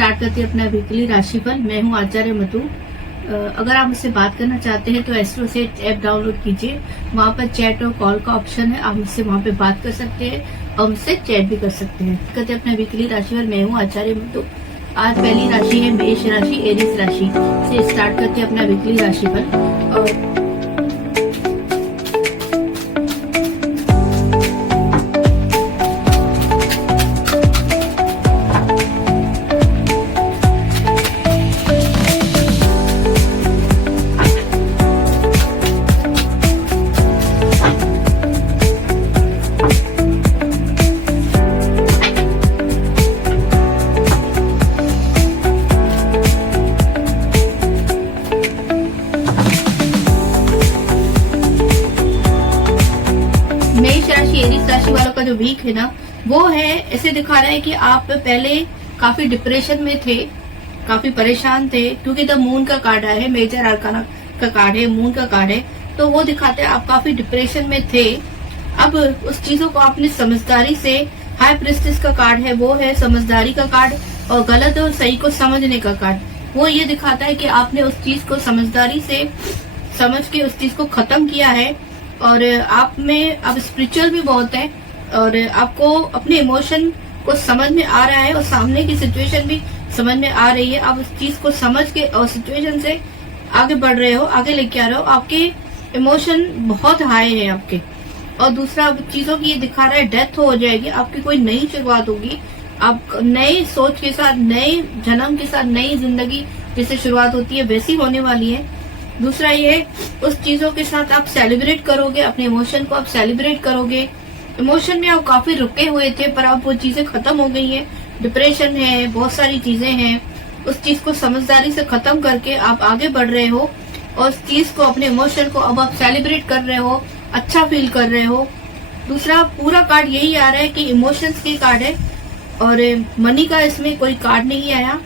Start करते हैं अपना वीकली राशिफल। मैं हूं आचार्य मधु। अगर आप मुझसे बात करना चाहते हैं तो एस्ट्रोसेट ऐप डाउनलोड कीजिए। वहां पर चैट और कॉल का ऑप्शन है, आप मुझसे वहां पे बात कर सकते हैं और मुझसे चैट भी कर सकते हैं। करते हैं अपना वीकली राशिफल। मैं हूं आचार्य मधु। आज पहली राशि है मेष राशि, एरिस राशि से स्टार्ट करते हैं अपना वीकली राशिफल। और मेष राशि एरिस राशि वालों का जो वीक है ना, वो है ऐसे दिखा रहा है कि आप पहले काफी डिप्रेशन में थे, काफी परेशान थे, क्योंकि द मून का कार्ड आया है, मेजर आर्काना का कार्ड है, मून का कार्ड है, तो वो दिखाते हैं आप काफी डिप्रेशन में थे। अब उस चीजों को आपने समझदारी से, हाई प्रिस्टेस का कार्ड है, वो है समझदारी का कार्ड और गलत और सही को समझने का कार्ड। वो ये दिखाता है कि आपने उस चीज को समझदारी से समझ के उस चीज को खत्म किया है। और आप में अब स्पिरिचुअल भी बहुत है और आपको अपने इमोशन को समझ में आ रहा है और सामने की सिचुएशन भी समझ में आ रही है। आप उस चीज को समझ के और सिचुएशन से आगे बढ़ रहे हो, आगे लेके आ रहे हो। आपके इमोशन बहुत हाई है आपके। और दूसरा चीजों की ये दिखा रहा है डेथ हो जाएगी, आपकी कोई नई शुरुआत होगी। आप नए सोच के साथ, नए जन्म के साथ, नई जिंदगी जैसे शुरुआत होती है वैसी होने वाली है। दूसरा ये उस चीजों के साथ आप सेलिब्रेट करोगे, अपने इमोशन को आप सेलिब्रेट करोगे। इमोशन में आप काफी रुके हुए थे पर अब वो चीजें खत्म हो गई है। डिप्रेशन है, बहुत सारी चीजें हैं, उस चीज को समझदारी से खत्म करके आप आगे बढ़ रहे हो और उस चीज को, अपने इमोशन को अब आप सेलिब्रेट कर रहे हो, अच्छा फील कर रहे हो। दूसरा पूरा कार्ड यही आ रहा है कि इमोशंस की कार्ड है और मनी का इसमें कोई कार्ड नहीं आया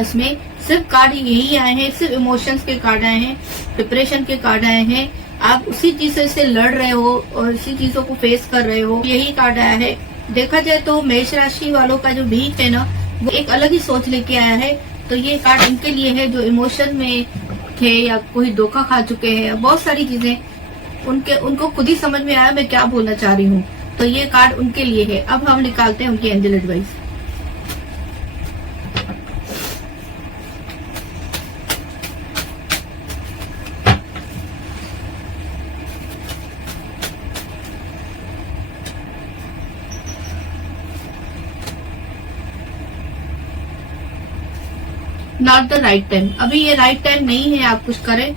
उसमें सिर्फ कार्ड यही आए हैं, सिर्फ इमोशंस के कार्ड आए हैं, डिप्रेशन के कार्ड आए हैं। आप उसी चीज से लड़ रहे हो और इसी चीजों को फेस कर रहे हो, यही कार्ड आया है। देखा जाए तो मेष राशि वालों का जो वीक है ना, वो एक अलग ही सोच लेके आया है। तो ये कार्ड इनके लिए है जो इमोशन में थे या कोई धोखा खा चुके हैं, बहुत सारी चीजें उनको खुद ही समझ में आया मैं क्या बोलना चाह रही हूँ। तो ये कार्ड उनके लिए है। अब हम निकालते हैं उनकी angel advice. Not the right time. अभी ये राइट टाइम नहीं है आप कुछ करें।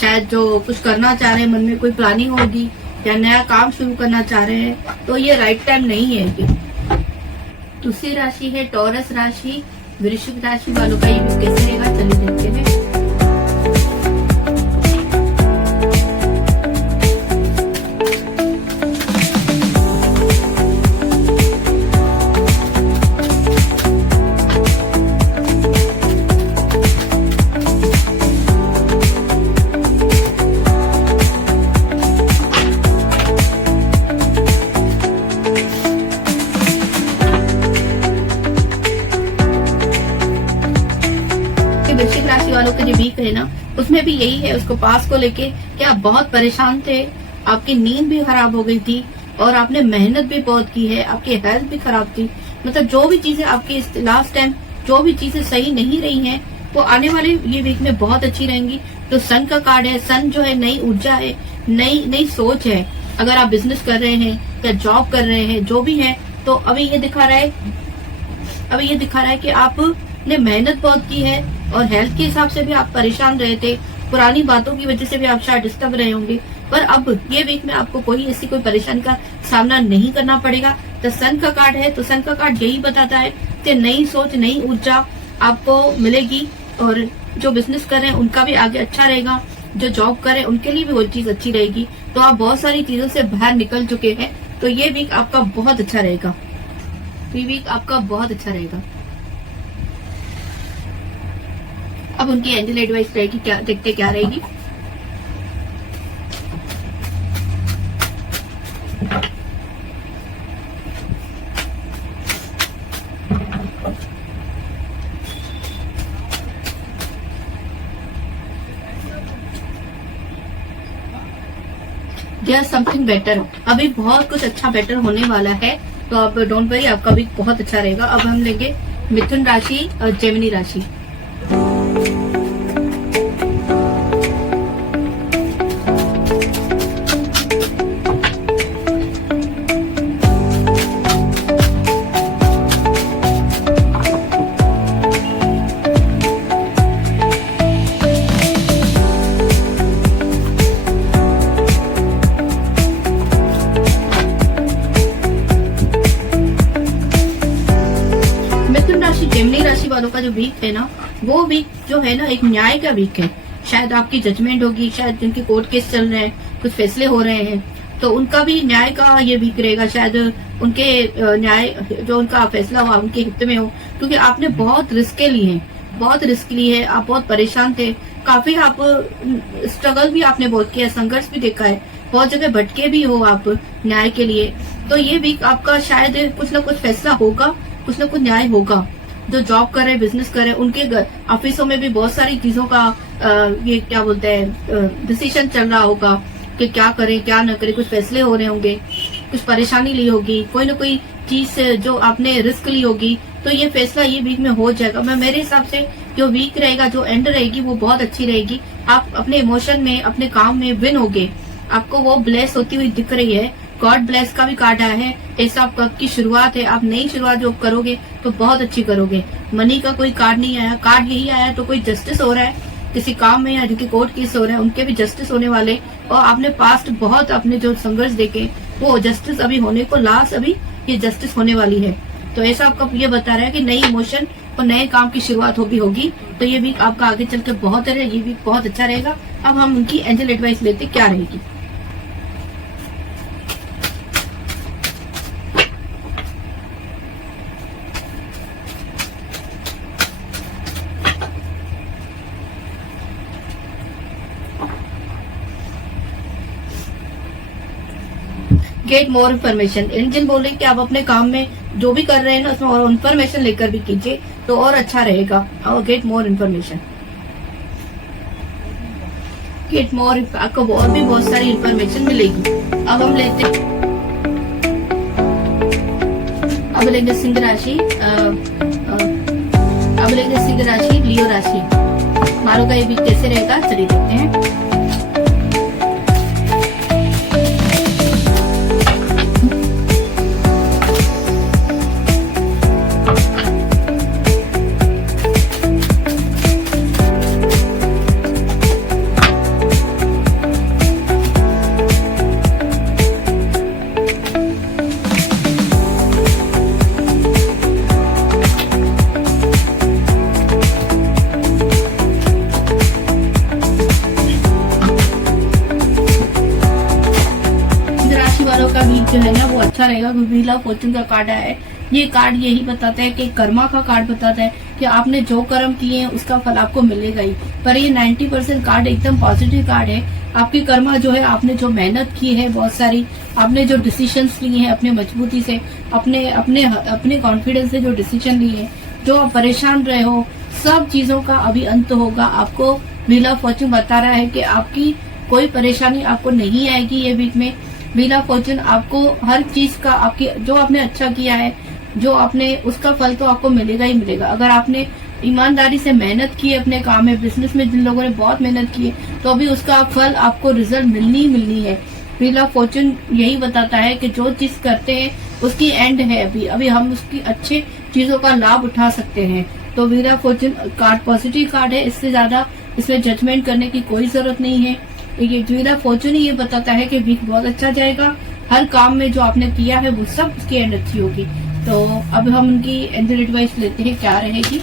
शायद जो कुछ करना चाह रहे हैं, मन में कोई प्लानिंग होगी या नया काम शुरू करना चाह रहे हैं, तो ये राइट टाइम नहीं है। ये दूसरी राशि है टॉरस राशि, वृश्चिक राशि वालों का ये कैसे रहेगा, चलिए देखते हैं। वृश्चिक राशि वालों का जो वीक है ना, उसमें भी यही है, उसको पास को लेके कि आप बहुत परेशान थे, आपकी नींद भी खराब हो गई थी और आपने मेहनत भी बहुत की है, आपकी हेल्थ भी खराब थी। मतलब जो भी चीजें आपकी लास्ट टाइम जो भी चीजें सही नहीं रही हैं, वो आने वाले ये वीक में बहुत अच्छी रहेंगी। तो सन का कार्ड है, सन जो है नई ऊर्जा है, नई सोच है। अगर आप बिजनेस कर रहे हैं या जॉब कर रहे हैं, जो भी है, तो अभी ये दिखा रहा है कि आपने मेहनत बहुत की है और हेल्थ के हिसाब से भी आप परेशान रहे थे, पुरानी बातों की वजह से भी आप शायद डिस्टर्ब रहे होंगे। पर अब ये वीक में आपको कोई ऐसी कोई परेशानी का सामना नहीं करना पड़ेगा। तो सन का कार्ड है, तो सन का कार्ड यही बताता है कि नई सोच, नई ऊर्जा आपको मिलेगी और जो बिजनेस कर रहे हैं उनका भी आगे अच्छा रहेगा, जो जॉब कर रहे हैं उनके लिए भी वो चीज अच्छी रहेगी। तो आप बहुत सारी चीजों से बाहर निकल चुके हैं, तो ये वीक आपका बहुत अच्छा रहेगा। ये वीक आपका बहुत अच्छा रहेगा। अब उनकी एंजल एडवाइस रहेगी, क्या देखते क्या रहेगी। देयर समथिंग बेटर, अभी बहुत कुछ अच्छा बेटर होने वाला है। तो आप डोंट वरी, आपका वीक बहुत अच्छा रहेगा। अब हम लेंगे मिथुन राशि और जेमिनी राशि। जेमिनी राशि वालों का जो वीक है ना, वो वीक जो है ना एक न्याय का वीक है। शायद आपकी जजमेंट होगी, शायद जिनके कोर्ट केस चल रहे हैं, कुछ फैसले हो रहे हैं, तो उनका भी न्याय का ये वीक रहेगा। शायद उनके न्याय जो उनका फैसला हुआ उनके हित में हो, क्योंकि आपने बहुत रिस्क लिए हैं, बहुत रिस्क ली है। आप बहुत परेशान थे, काफी आप स्ट्रगल भी आपने बहुत किया, संघर्ष भी देखा है, बहुत जगह भटके भी हो आप न्याय के लिए। तो ये वीक आपका शायद कुछ न कुछ फैसला होगा, कुछ न कुछ न्याय होगा। जो जॉब कर रहे, बिजनेस कर रहे, उनके ऑफिसों में भी बहुत सारी चीजों का ये क्या बोलते हैं डिसीजन चल रहा होगा कि क्या करें क्या न करें। कुछ फैसले हो रहे होंगे, कुछ परेशानी ली होगी, कोई न कोई चीज जो आपने रिस्क ली होगी, तो ये फैसला ये वीक में हो जाएगा। मैं मेरे हिसाब से जो वीक रहेगा, जो एंड रहेगी, वो बहुत अच्छी रहेगी। आप अपने इमोशन में, अपने काम में विन होगे, आपको वो ब्लेस होती हुई दिख रही है। गॉड ब्लेस का भी कार्ड आया है, ऐसा आपकी शुरुआत है। आप नई शुरुआत जो करोगे तो बहुत अच्छी करोगे। मनी का कोई कार्ड नहीं आया, कार्ड यही आया तो कोई जस्टिस हो रहा है किसी काम में, या जिनके कोर्ट केस हो रहे हैं उनके भी जस्टिस होने वाले। और आपने पास्ट बहुत अपने जो संघर्ष देखे, वो जस्टिस अभी होने को, लास्ट अभी ये जस्टिस होने वाली है। तो ऐसा आपका ये बता रहा है कि नई इमोशन और नए काम की शुरुआत होगी। तो ये वीक आपका आगे चल के बहुत है, ये वीक बहुत अच्छा रहेगा। अब हम उनकी एंजल एडवाइस लेते क्या रहेगी। Get more information. एंजल बोल रहे हैं कि आप अपने काम में जो भी कर रहे हैं ना, उसमें और इन्फॉर्मेशन लेकर भी कीजिए तो और अच्छा रहेगा। और get more information, get more, आपको और भी बहुत सारी इन्फॉर्मेशन मिलेगी। अब हम लेंगे सिंह राशि, अब लेंगे सिंह राशि, लियो राशि। मारो का ये वीक कैसे रहेगा चलिए देखते हैं। का वीक जो है ना वो अच्छा रहेगा, क्योंकि व्हील ऑफ फॉर्चून का कार्ड आया है। ये कार्ड यही बताता है कि कर्मा का कार्ड बताता है कि आपने जो कर्म किए हैं उसका फल आपको मिलेगा ही। पर ये 90% कार्ड एकदम पॉजिटिव कार्ड है। आपकी कर्मा जो है, आपने जो मेहनत की है बहुत सारी, आपने जो डिसीजंस लिए हैं अपने मजबूती से, अपने कॉन्फिडेंस से जो डिसीजन लिए हैं, जो आप परेशान रहे हो, सब चीजों का अभी अंत होगा। आपको व्हील ऑफ फॉर्चून बता रहा है कि आपकी कोई परेशानी आपको नहीं आएगी ये वीक में। व्हील ऑफ फॉर्चून आपको हर चीज का, आपकी जो आपने अच्छा किया है, जो आपने उसका फल तो आपको मिलेगा ही मिलेगा। अगर आपने ईमानदारी से मेहनत की है अपने काम में, बिजनेस में जिन लोगों ने बहुत मेहनत की है, तो अभी उसका फल आपको रिजल्ट मिलनी ही मिलनी है। व्हील ऑफ फॉर्चून यही बताता है कि जो चीज करते हैं उसकी एंड है, अभी हम उसकी अच्छे चीजों का लाभ उठा सकते हैं। तो wheel of Fortune card positive card है, इससे ज्यादा इसमें जजमेंट करने की कोई जरूरत नहीं है। ये व्हील ऑफ फॉर्चून ही ये बताता है कि वीक बहुत अच्छा जाएगा। हर काम में जो आपने किया है वो सब उसकी एंड अच्छी होगी। तो अब हम उनकी एंजल एडवाइस लेते हैं क्या रहेगी।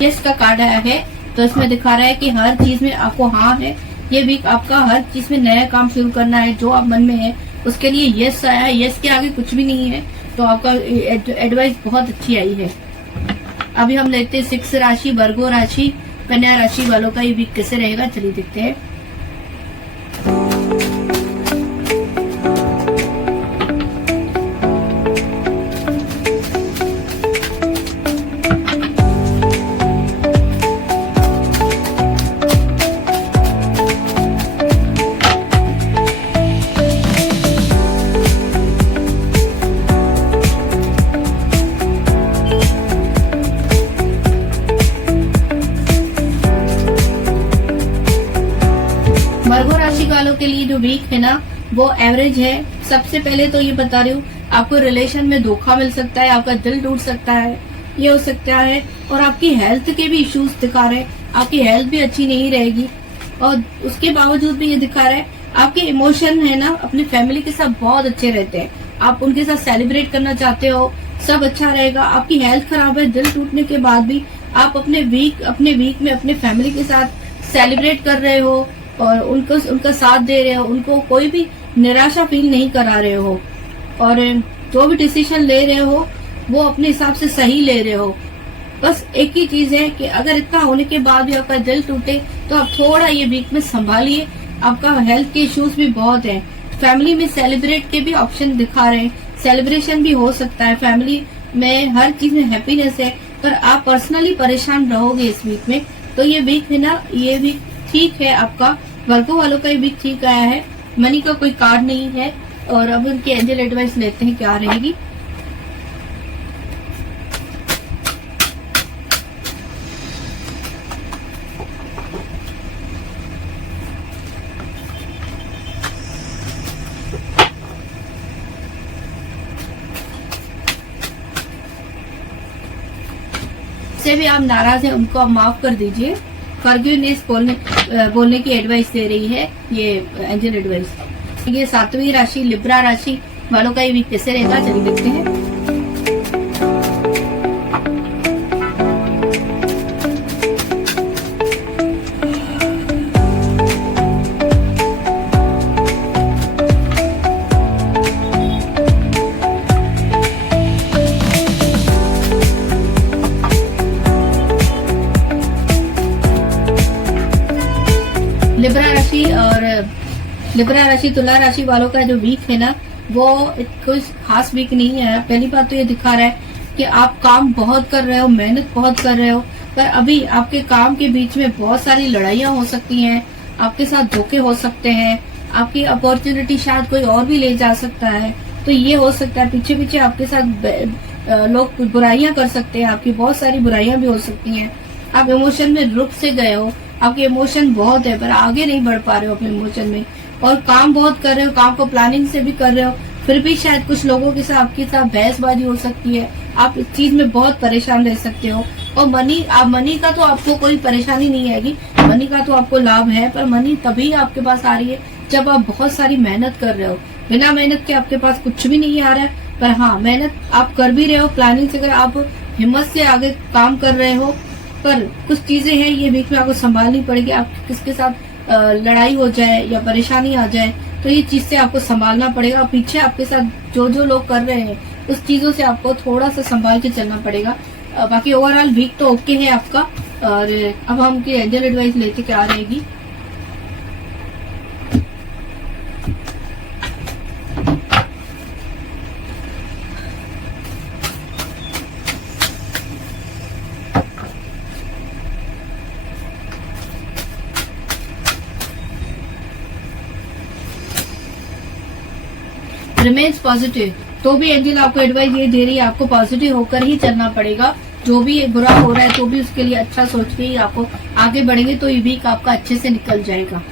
यस का कार्ड आया है, तो इसमें दिखा रहा है कि हर चीज में आपको हाँ है। ये वीक आपका हर चीज में नया काम शुरू करना है, जो आप मन में है उसके लिए यस आया है। यस के आगे कुछ भी नहीं है, तो आपका एडवाइस बहुत अच्छी आई है। अभी हम लेते हैं 6 राशि, वर्गो राशि, कन्या राशि वालों का ये वीक कैसे रहेगा चलिए देखते हैं। वर्गो राशि वालों के लिए जो वीक है ना वो एवरेज है। सबसे पहले तो ये बता रही हूँ, आपको रिलेशन में धोखा मिल सकता है, आपका दिल टूट सकता है, ये हो सकता है। और आपकी हेल्थ के भी इश्यूज दिखा रहे हैं, आपकी हेल्थ भी अच्छी नहीं रहेगी। और उसके बावजूद भी ये दिखा रहा है आपके इमोशन है ना अपनी फैमिली के साथ बहुत अच्छे रहते हैं, आप उनके साथ सेलिब्रेट करना चाहते हो, सब अच्छा रहेगा। आपकी हेल्थ खराब है, दिल टूटने के बाद भी आप अपने वीक में अपने फैमिली के साथ सेलिब्रेट कर रहे हो और उनका साथ दे रहे हो, उनको कोई भी निराशा फील नहीं करा रहे हो। और जो भी डिसीजन ले रहे हो वो अपने हिसाब से सही ले रहे हो। बस एक ही चीज है कि अगर इतना होने के बाद भी आपका दिल टूटे तो आप थोड़ा ये वीक में संभालिए। आपका हेल्थ के इश्यूज भी बहुत है, फैमिली में सेलिब्रेट के भी ऑप्शन दिखा रहे हैं, सेलिब्रेशन भी हो सकता है, फैमिली में हर चीज में हैप्पीनेस है। पर आप पर्सनली परेशान रहोगे इस वीक में। तो ये वीक है ना, ये वीक ठीक है आपका, वर्गो वालों का ये वीक ठीक आया है। मनी का कोई कार्ड नहीं है। और अब उनकी एंजल एडवाइस लेते हैं क्या रहेगी। से भी आप नाराज हैं उनको आप माफ कर दीजिए। फॉरगिवनेस बोलने की एडवाइस दे रही है ये एंजल एडवाइस। ये 7वीं राशि लिब्रा राशि वालों का ये वीक कैसे रहेगा चलिए देखते हैं। लिब्रा राशि तुला राशि वालों का जो वीक है ना वो कोई खास वीक नहीं है। पहली बात तो ये दिखा रहा है कि आप काम बहुत कर रहे हो, मेहनत बहुत कर रहे हो, पर अभी आपके काम के बीच में बहुत सारी लड़ाइयां हो सकती हैं, आपके साथ धोखे हो सकते हैं, आपकी अपॉर्चुनिटी शायद कोई और भी ले जा सकता है। तो ये हो सकता है पीछे पीछे आपके साथ लोग बुराइयां कर सकते हैं, आपकी बहुत सारी बुराइयां भी हो सकती हैं। आप इमोशन में रुक से गए हो, आपके इमोशन बहुत है पर आगे नहीं बढ़ पा रहे हो अपने इमोशन में, और काम बहुत कर रहे हो, काम को प्लानिंग से भी कर रहे हो, फिर भी शायद कुछ लोगों के साथ आपके साथ बहसबाजी हो सकती है, आप इस चीज में बहुत परेशान रह सकते हो। और मनी का तो आपको कोई परेशानी नहीं आएगी, मनी का तो आपको लाभ है, पर मनी तभी आपके पास आ रही है जब आप बहुत सारी मेहनत कर रहे हो। बिना मेहनत के आपके पास कुछ भी नहीं आ रहा है, पर हाँ मेहनत आप कर भी रहे हो, प्लानिंग से अगर आप हिम्मत से आगे काम कर रहे हो। पर कुछ चीजें हैं ये वीक में आपको संभालनी पड़ेगी। आप किसके साथ लड़ाई हो जाए या परेशानी आ जाए तो ये चीज से आपको संभालना पड़ेगा। पीछे आपके साथ जो लोग कर रहे हैं उस चीजों से आपको थोड़ा सा संभाल के चलना पड़ेगा। बाकी ओवरऑल वीक तो ओके है आपका। और अब हम की एंजल एडवाइस लेते क्या रहेगी। Remains positive. तो भी एंजल आपको एडवाइस ये दे रही है आपको पॉजिटिव होकर ही चलना पड़ेगा। जो भी बुरा हो रहा है तो भी उसके लिए अच्छा सोच के ही आपको आगे बढ़ेंगे तो ये वीक आपका अच्छे से निकल जाएगा।